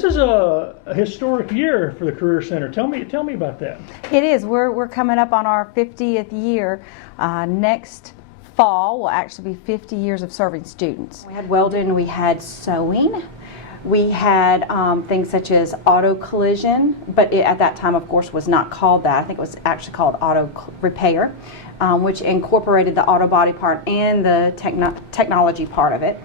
this is a historic year for the Career Center. Tell me about that. It is. We're coming up on our 50th year. Next fall will actually be 50 years of serving students. We had welding, we had sewing, we had things such as auto collision, but at that time, of course, was not called that. I think it was actually called auto repair, which incorporated the auto body part and the technology part of it.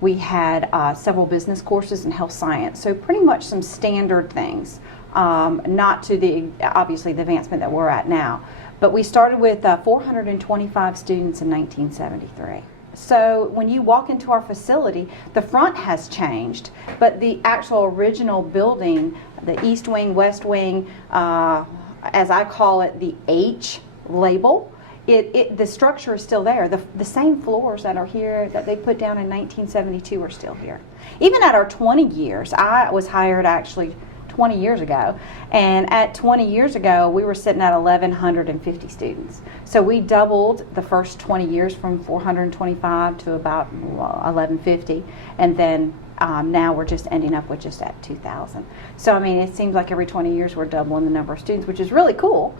We had several business courses in health science, so pretty much some standard things, not to the obviously the advancement that we're at now. But we started with 425 students in 1973. So when you walk into our facility, the front has changed, but the actual original building, the east wing, west wing, as I call it, the H label, the structure is still there. The same floors that are here that they put down in 1972 are still here. Even at our 20 years, I was hired actually 20 years ago, and at 20 years ago we were sitting at 1,150 students. So we doubled the first 20 years from 425 to about 1,150, and then now we're just ending up with just at 2,000. So I mean, it seems like every 20 years we're doubling the number of students, which is really cool.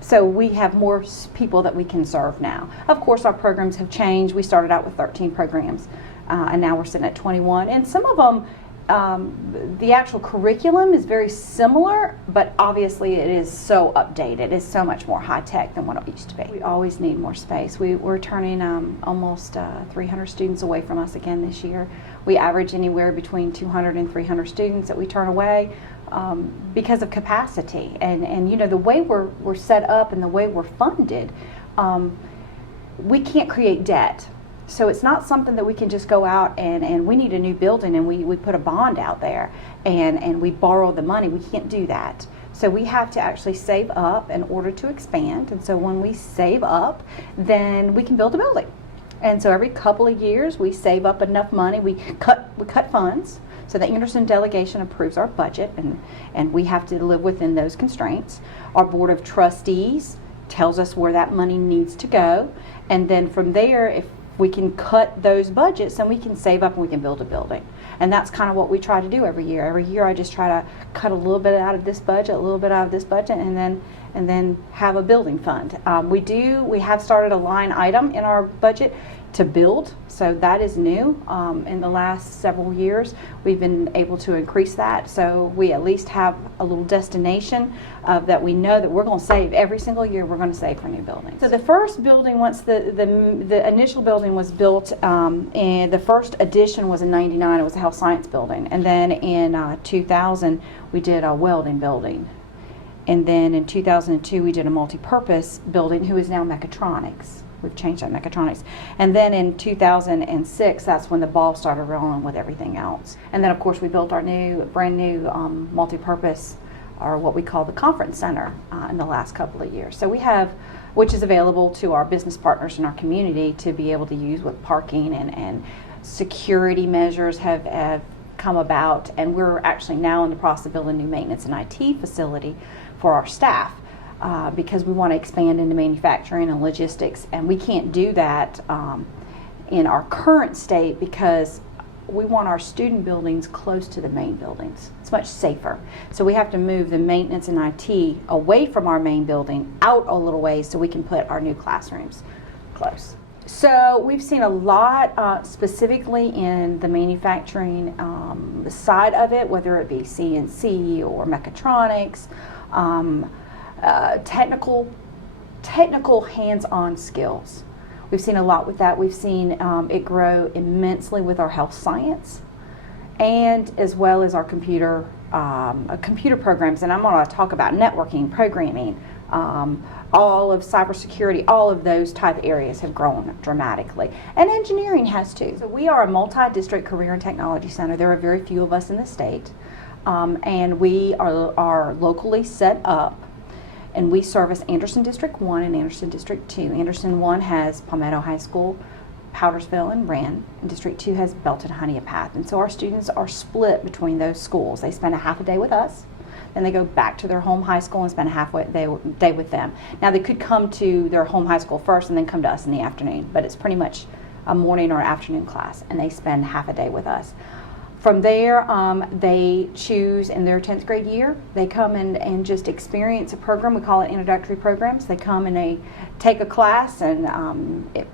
So we have more people that we can serve now. Of course, our programs have changed. We started out with 13 programs, and now we're sitting at 21. And some of them, the actual curriculum is very similar, but obviously it is so updated. It's so much more high-tech than what it used to be. We always need more space. We're turning almost 300 students away from us again this year. We average anywhere between 200 and 300 students that we turn away because of capacity. And you know, the way we're set up and the way we're funded, we can't create debt. So it's not something that we can just go out and we need a new building and we put a bond out there and we borrow the money. We can't do that. So we have to actually save up in order to expand. And so when we save up, then we can build a building. And so every couple of years we save up enough money, we cut funds. So the Anderson delegation approves our budget and we have to live within those constraints. Our board of trustees tells us where that money needs to go. And then from there, if we can cut those budgets, then we can save up and we can build a building. And that's kind of what we try to do every year. Every year I just try to cut a little bit out of this budget, a little bit out of this budget, and then have a building fund. We have started a line item in our budget to build, so that is new. In the last several years we've been able to increase that, so we at least have a little destination that we know that we're going to save every single year. We're going to save for new buildings. So the first building, once the initial building was built, and the first addition was in '99, it was a health science building, and then in 2000 we did a welding building, and then in 2002 we did a multi-purpose building who is now mechatronics. We've changed that mechatronics. And then in 2006, that's when the ball started rolling with everything else. And then of course we built our brand new multi-purpose, or what we call the conference center, in the last couple of years. So we have, which is available to our business partners in our community to be able to use with parking and security measures have come about. And we're actually now in the process of building a new maintenance and IT facility for our staff. Because we want to expand into manufacturing and logistics, and we can't do that in our current state because we want our student buildings close to the main buildings. It's much safer. So we have to move the maintenance and IT away from our main building out a little ways so we can put our new classrooms close. So we've seen a lot specifically in the manufacturing side of it, whether it be CNC or mechatronics, technical hands-on skills. We've seen a lot with that. We've seen it grow immensely with our health science and as well as our computer programs. And I'm going to talk about networking, programming, all of cybersecurity, all of those type areas have grown dramatically. And engineering has too. So we are a multi-district career and technology center. There are very few of us in the state. And we are locally set up. And we service Anderson District 1 and Anderson District 2. Anderson 1 has Palmetto High School, Powdersville, and Wren. And District 2 has Belton, Honea-Path. And so our students are split between those schools. They spend a half a day with us. Then they go back to their home high school and spend a half a day with them. Now they could come to their home high school first and then come to us in the afternoon. But it's pretty much a morning or afternoon class. And they spend half a day with us. From there, they choose in their 10th grade year, they come and just experience a program. We call it introductory programs. They come and they take a class and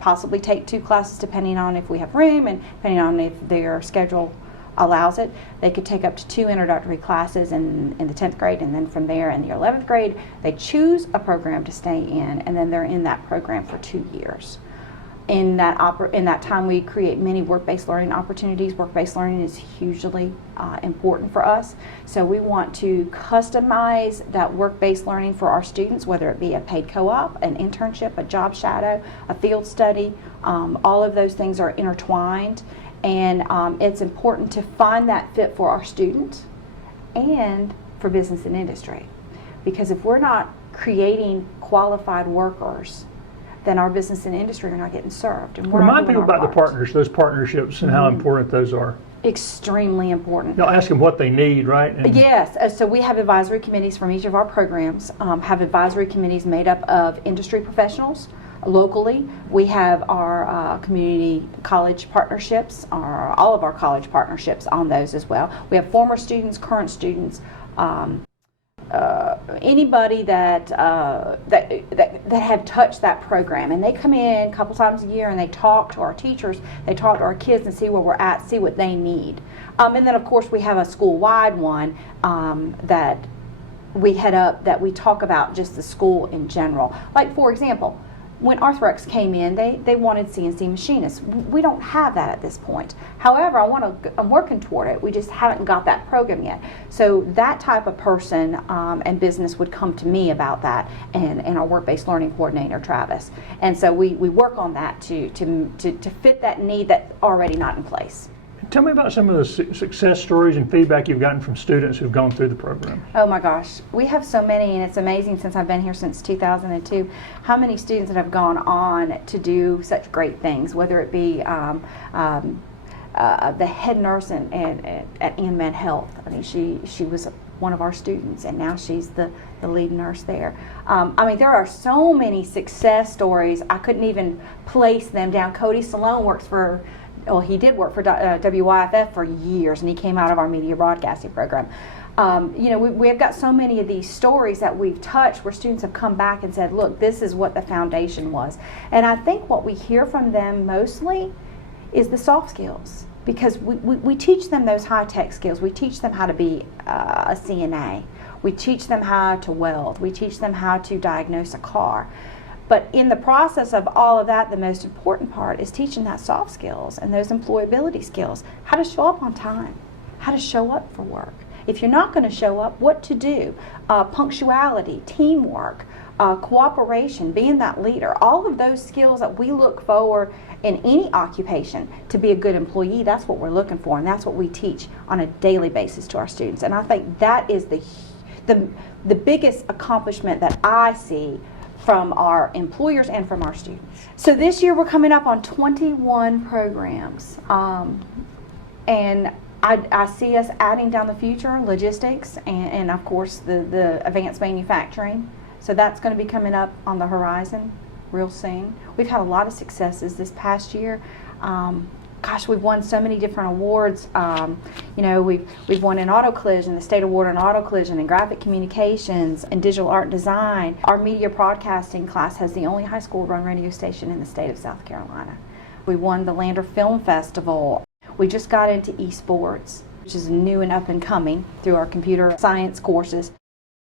possibly take 2 classes depending on if we have room and depending on if their schedule allows it. They could take up to 2 introductory classes in the 10th grade, and then from there in the 11th grade, they choose a program to stay in, and then they're in that program for 2 years. In that time, we create many work-based learning opportunities. Work-based learning is hugely important for us. So we want to customize that work-based learning for our students, whether it be a paid co-op, an internship, a job shadow, a field study. All of those things are intertwined, and it's important to find that fit for our student and for business and industry. Because if we're not creating qualified workers, then our business and industry are not getting served. And Remind people about those partnerships and how important those are. Extremely important. You'll ask them what they need, right? And yes, so we have advisory committees from each of our programs, have advisory committees made up of industry professionals. Locally, we have our community college partnerships, all of our college partnerships on those as well. We have former students, current students, anybody that have touched that program, and they come in a couple times a year and they talk to our teachers, they talk to our kids and see where we're at, see what they need. And then of course we have a school-wide one that we head up, that we talk about just the school in general. Like for example, when Arthrex came in, they wanted CNC machinists. We don't have that at this point. However, I'm working toward it. We just haven't got that program yet. So that type of person and business would come to me about that, and our work-based learning coordinator, Travis. And so we work on that to fit that need that's already not in place. Tell me about some of the success stories and feedback you've gotten from students who've gone through the program. Oh my gosh, we have so many, and it's amazing since I've been here since 2002, how many students that have gone on to do such great things, whether it be the head nurse at AMN Health. I mean, she was one of our students, and now she's the lead nurse there. I mean, there are so many success stories, I couldn't even place them down. Cody Salone works for, well, he did work for WYFF for years, and he came out of our media broadcasting program. You know, we've got so many of these stories that we've touched where students have come back and said, look, this is what the foundation was. And I think what we hear from them mostly is the soft skills, because we teach them those high-tech skills. We teach them how to be a CNA. We teach them how to weld. We teach them how to diagnose a car. But in the process of all of that, the most important part is teaching that soft skills and those employability skills. How to show up on time, how to show up for work. If you're not going to show up, what to do. Punctuality, teamwork, cooperation, being that leader. All of those skills that we look for in any occupation to be a good employee, that's what we're looking for, and that's what we teach on a daily basis to our students. And I think that is the biggest accomplishment that I see from our employers and from our students. So this year we're coming up on 21 programs, and I see us adding down the future, logistics, and of course the advanced manufacturing. So that's going to be coming up on the horizon real soon. We've had a lot of successes this past year. Gosh, we've won so many different awards. You know, we've won an auto collision, the state award in auto collision, and graphic communications, and digital art design. Our media broadcasting class has the only high school run radio station in the state of South Carolina. We won the Lander Film Festival. We just got into esports, which is new and up and coming through our computer science courses.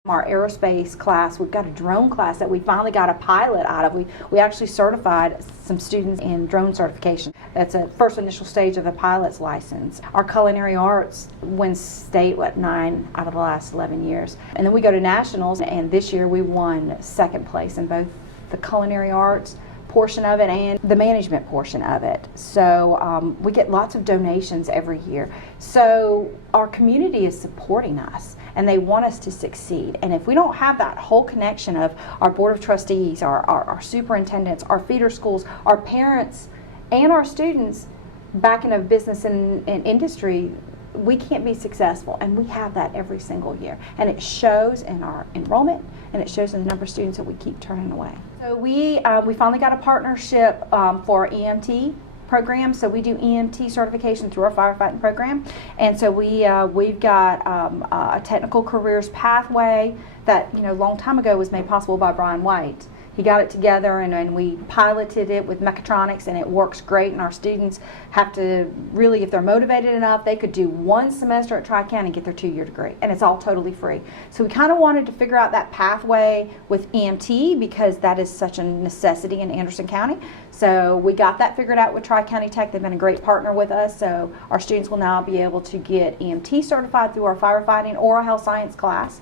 Our aerospace class, we've got a drone class that we finally got a pilot out of. We actually certified some students in drone certification. That's a first initial stage of the pilot's license. Our culinary arts wins state, 9 out of the last 11 years. And then we go to nationals, and this year we won second place in both the culinary arts portion of it and the management portion of it. So we get lots of donations every year. So our community is supporting us, and they want us to succeed. And if we don't have that whole connection of our board of trustees, our superintendents, our feeder schools, our parents, and our students backing of business and industry, we can't be successful. And we have that every single year. And it shows in our enrollment, and it shows in the number of students that we keep turning away. So we finally got a partnership for EMT program, so we do EMT certification through our firefighting program, and so we've got a technical careers pathway that, you know, a long time ago was made possible by Brian White. He got it together, and we piloted it with mechatronics, and it works great. And our students have to really, if they're motivated enough, they could do one semester at Tri-County and get their 2-year degree, and it's all totally free. So we kind of wanted to figure out that pathway with EMT because that is such a necessity in Anderson County. So we got that figured out with Tri-County Tech. They've been a great partner with us. So our students will now be able to get EMT certified through our firefighting or our health science class.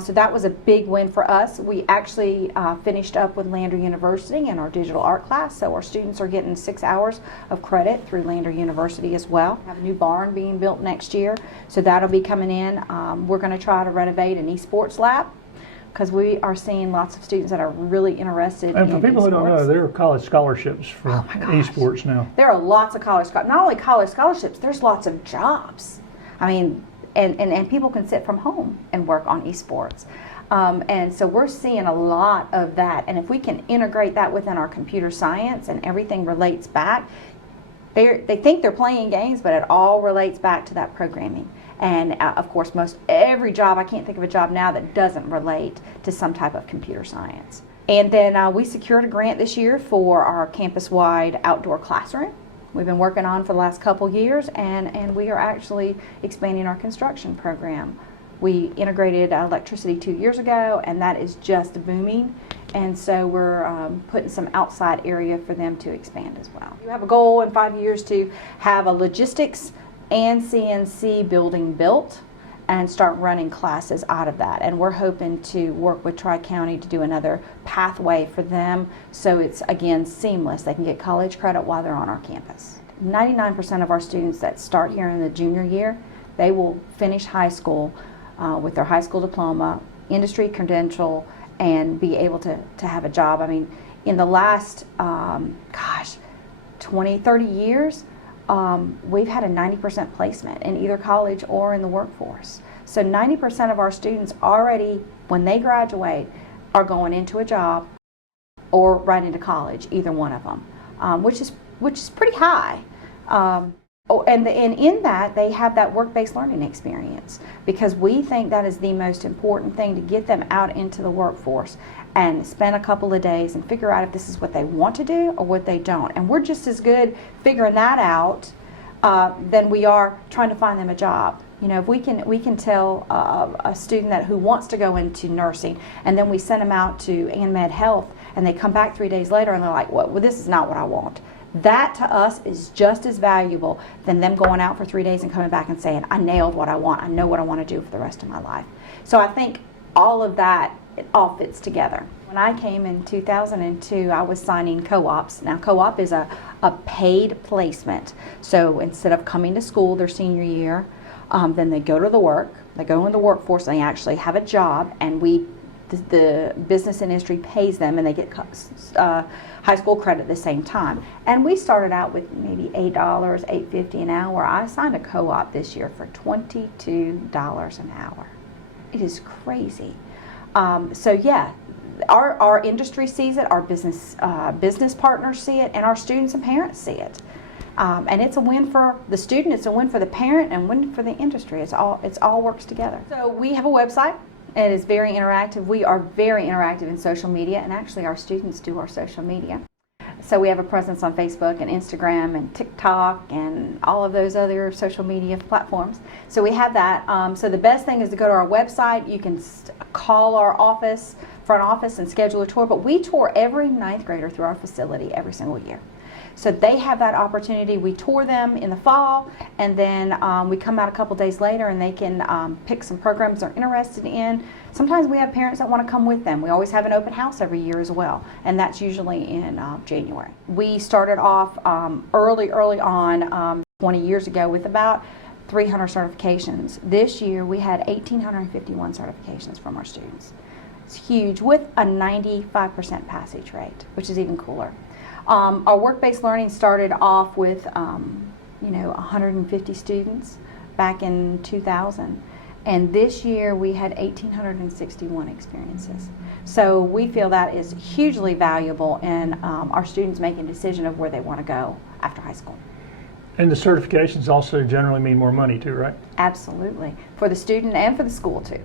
So that was a big win for us. We actually finished up with Lander University in our digital art class, so our students are getting 6 hours of credit through Lander University as well. We have a new barn being built next year, so that'll be coming in. We're going to try to renovate an esports lab because we are seeing lots of students that are really interested in esports. And for people who don't know, there are college scholarships for esports now. There are lots of college scholarships. Not only college scholarships, there's lots of jobs. I mean, and people can sit from home and work on esports. And so we're seeing a lot of that. And if we can integrate that within our computer science and everything relates back, they think they're playing games, but it all relates back to that programming. And of course, most every job, I can't think of a job now that doesn't relate to some type of computer science. And then we secured a grant this year for our campus-wide outdoor classroom. We've been working on for the last couple years, and we are actually expanding our construction program. We integrated electricity 2 years ago, and that is just booming. And so we're putting some outside area for them to expand as well. You have a goal in 5 years to have a logistics and CNC building built and start running classes out of that. And we're hoping to work with Tri-County to do another pathway for them so it's, again, seamless. They can get college credit while they're on our campus. 99% of our students that start here in the junior year, they will finish high school with their high school diploma, industry credential, and be able to have a job. I mean, in the last, 20, 30 years, we've had a 90% placement in either college or in the workforce. So 90% of our students already, when they graduate, are going into a job or right into college, either one of them, which is pretty high. And in that, they have that work-based learning experience because we think that is the most important thing to get them out into the workforce and spend a couple of days and figure out if this is what they want to do or what they don't. And we're just as good figuring that out than we are trying to find them a job. You know, if we can tell a student who wants to go into nursing, and then we send them out to ANMed Health, and they come back 3 days later and they're like, well, this is not what I want. That to us is just as valuable than them going out for 3 days and coming back and saying, I nailed what I want. I know what I want to do for the rest of my life. So I think all of that, it all fits together. When I came in 2002, I was signing co-ops. Now, co-op is a paid placement. So instead of coming to school their senior year, then they go to they go in the workforce, and they actually have a job, and the business industry pays them, and they get high school credit at the same time. And we started out with maybe $8, $8.50 an hour. I signed a co-op this year for $22 an hour. It is crazy. So yeah, our industry sees it, our business partners see it, and our students and parents see it. And it's a win for the student, it's a win for the parent, and a win for the industry. It's all works together. So we have a website. It is very interactive. We are very interactive in social media, and actually our students do our social media. So we have a presence on Facebook and Instagram and TikTok and all of those other social media platforms. So we have that. So the best thing is to go to our website. You can call our front office, and schedule a tour. But we tour every 9th grader through our facility every single year. So they have that opportunity. We tour them in the fall, and then we come out a couple days later, and they can pick some programs they're interested in. Sometimes we have parents that want to come with them. We always have an open house every year as well, and that's usually in January. We started off early on 20 years ago with about 300 certifications. This year we had 1,851 certifications from our students. It's huge, with a 95% passage rate, which is even cooler. Our work-based learning started off with 150 students back in 2000, And this year we had 1,861 experiences. So we feel that is hugely valuable in our students making a decision of where they want to go after high school. And the certifications also generally mean more money too, right? Absolutely. For the student and for the school too.